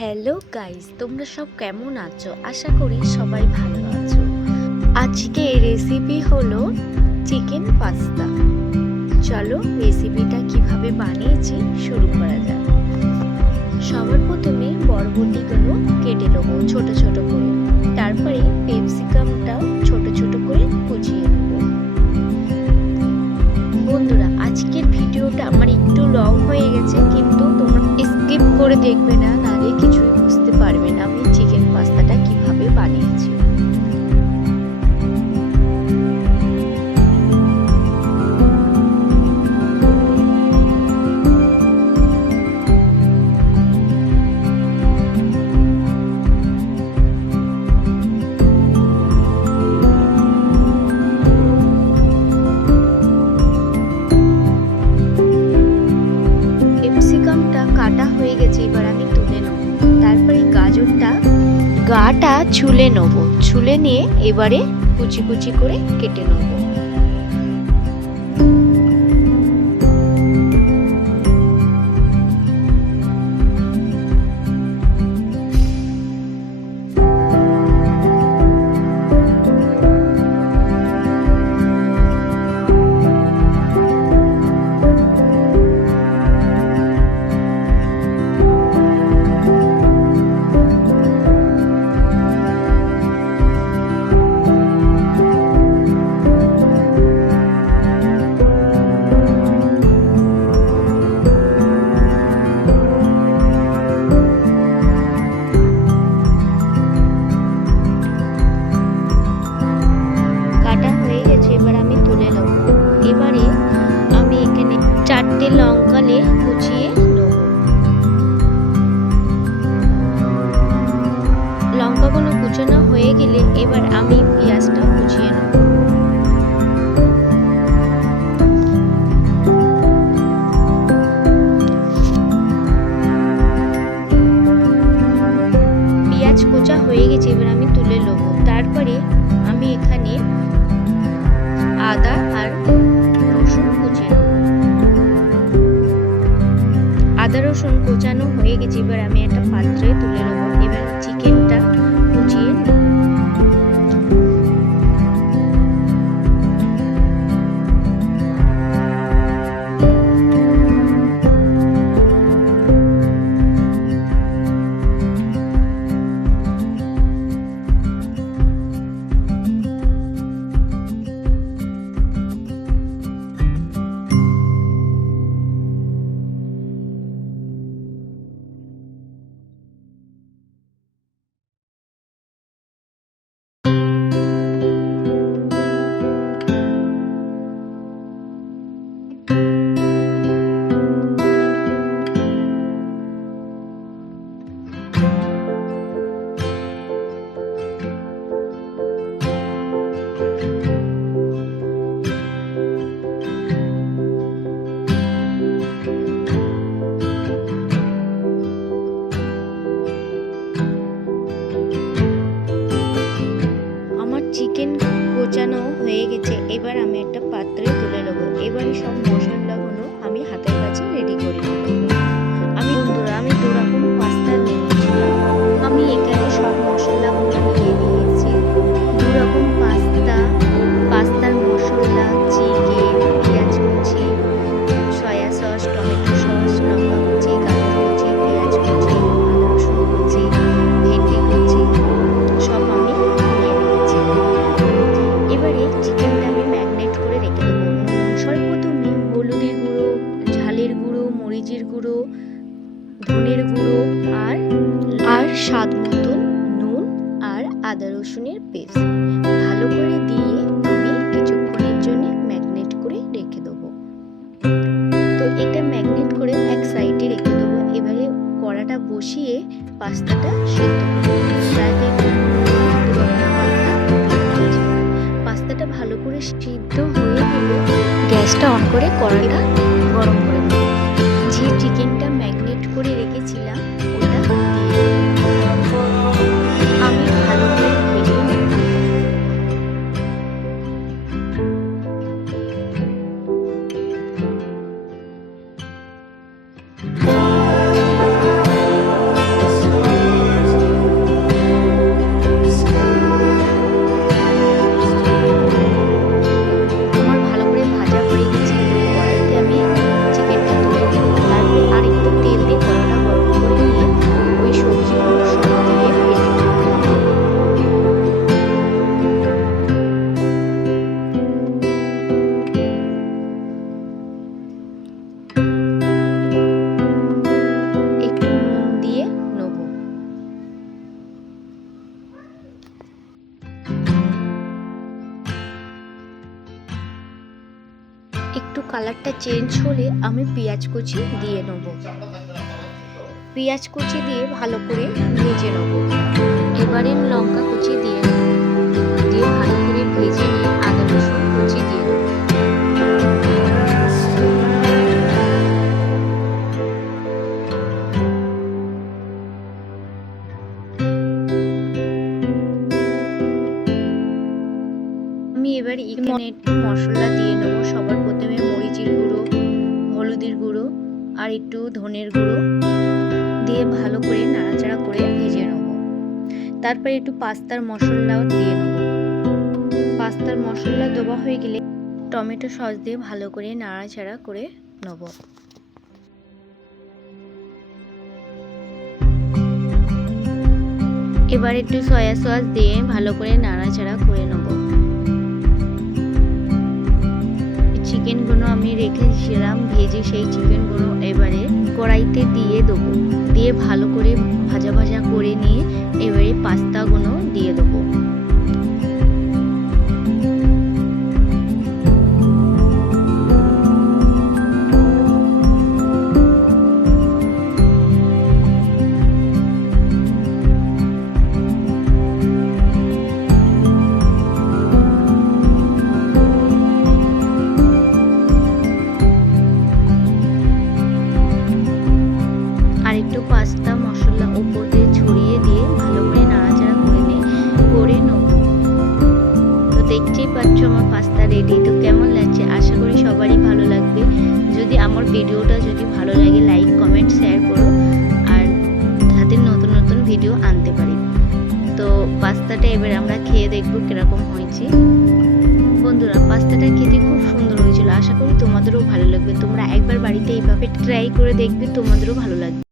Hello guys, তোমরা সব কেমন আছো? আশা করি সবাই ভালো আছো। আজকে রেসিপি হলো চিকেন পাস্তা। চলো রেসিপিটা কিভাবে বানিয়েছি শুরু করা যাক। সবার প্রথমে বরবটিগুলো কেটে নেবো ছোট ছোট করে, তারপরে ক্যাপসিকামটাও ছোট ছোট করে কুচিয়ে নেব। বন্ধুরা, আজকের ভিডিওটা আমার একটু লং হয়ে গেছে, কিন্তু তোমরা স্কিপ করে দেখবে না, নাহলে কিছুই বুঝতে পারবে না আমি চিকেন পাস্তাটা কিভাবে বানিয়েছি। ক্যাপসিকামটা কাটা হয়ে গেছে, এবার আমি তুলে নেব। তারপরে গাজরটা গাটা ছুলে নেব, ছুলে নিয়ে এবারে কুচি কুচি করে কেটে নেব। চারটে লঙ্কা নিয়ে কুচিয়ে নেব। লঙ্কাগুলো কুচানো হয়ে গেলে এবার আমি পেঁয়াজটা কুচিয়ে নেব। পেঁয়াজ কোচা হয়ে গেছে, এবার আমি তুলে নেব। তারপরে আমি এখানে আদা আর রসুন কুচিয়ে নেব। আদা রসুন কোচানো হয়ে গেছে, এবার আমি একটা পাত্রে তুলে নেব। এবার চিকেনটা কুচিয়ে নেব। চিকেন কোচানো হয়ে গেছে, এবার আমি একটা পাত্রে তুলে নেব। এবারে সব মশলাগুলো আমি হাতের কাছে রেডি করে নেব। বন্ধুরা, আমি দুরকম পাস্তা নিয়েছিলাম। আমি এখানে সব মশলাগুলো নিয়ে নিয়েছি। দুরকম পাস্তার মশলা, চিকেন, পেঁয়াজ কুচি, সয়া সস, টমেটো সস, লঙ্কা কুচি, গাজর কুচি, পেঁয়াজ কুচি, আদা রসুন কুচি, ভেন্ডি কুচি সব আমি নিয়ে নিয়েছি। এবারে চিকেনটা আমি ম্যারিনেট করে রেখে দেবো। সর্বপ্রথমে হলুদের গুঁড়ো, ঝালের গুঁড়ো, মরিচের গুঁড়ো, ধনের গুঁড়ো আর স্বাদ মতো নুন আর আদা রসুনের পেস্ট ভালো করে দিয়ে আমি কিছুক্ষণের জন্য ম্যারিনেট করে রেখে দেবো। তো এটা ম্যারিনেট করে এক সাইডে রেখে দেবো। এবারে কড়াটা বসিয়ে পাস্তাটা সেদ্ধ করবো। পাস্তাটা ভালো করে সিদ্ধ হয়ে গেলে গ্যাসটা অন করে কড়াইটা গরম করে দেবো। যে চিকেনটা ম্যারিনেট করে রেখেছিলাম ওটা আমি ভালো করে ভেজে নেব। কালারটা চেঞ্জ হলে আমি পেঁয়াজ কুচি দিয়ে নেব। পেঁয়াজ কুচি দিয়ে ভালো করে ভেজে নেব। এবারে লঙ্কা কুচি দিয়ে ভালো করে ভেজে নিয়ে আদা রসুন কুচি দিয়ে দেবো। আমি এবার এখানে একটু মশলা দিয়ে নেবো। সবার প্রথমে মরিচের গুঁড়ো, হলুদের গুঁড়ো আর একটু ধনের গুঁড়ো দিয়ে ভালো করে নাড়াচাড়া করে ভেজে নেব। তারপরে একটু পাস্তার মশলাও দিয়ে নেব। পাস্তার মশলা দেওয়া হয়ে গেলে টমেটো সস দিয়ে ভালো করে নাড়াচাড়া করে নেব। এবার একটু সয়া সস দিয়ে ভালো করে নাড়াচাড়া করে নেব। চিকেনগুলো আমি রেখেছিলাম ভেজে, সেই চিকেনগুলো এবারে কড়াইতে দিয়ে দেবো। দিয়ে ভালো করে ভাজা ভাজা করে নিয়ে এবারে পাস্তাগুলো দিয়ে দেবো। একটু পাস্তা মশলা উপর দিয়ে ছড়িয়ে দিয়ে ভালো করে নাড়াচাড়া করে নেব। তো দেখতেই পাচ্ছ আমার পাস্তা রেডি। তো কেমন লাগছে, আশা করি সবারই ভালো লাগবে। যদি আমার ভিডিওটা ভালো লাগে লাইক কমেন্ট শেয়ার করো, আর যাতে নতুন নতুন ভিডিও আনতে পারি। তো পাস্তাটা এবার আমরা খেয়ে দেখবো কিরকম হয়েছে। বন্ধুরা, পাস্তাটা খেতে খুব সুন্দর হয়েছিল। আশা করি তোমাদেরও ভালো লাগবে। তোমরা একবার বাড়িতে এইভাবে ট্রাই করে দেখবে, তোমাদেরও ভালো লাগবে।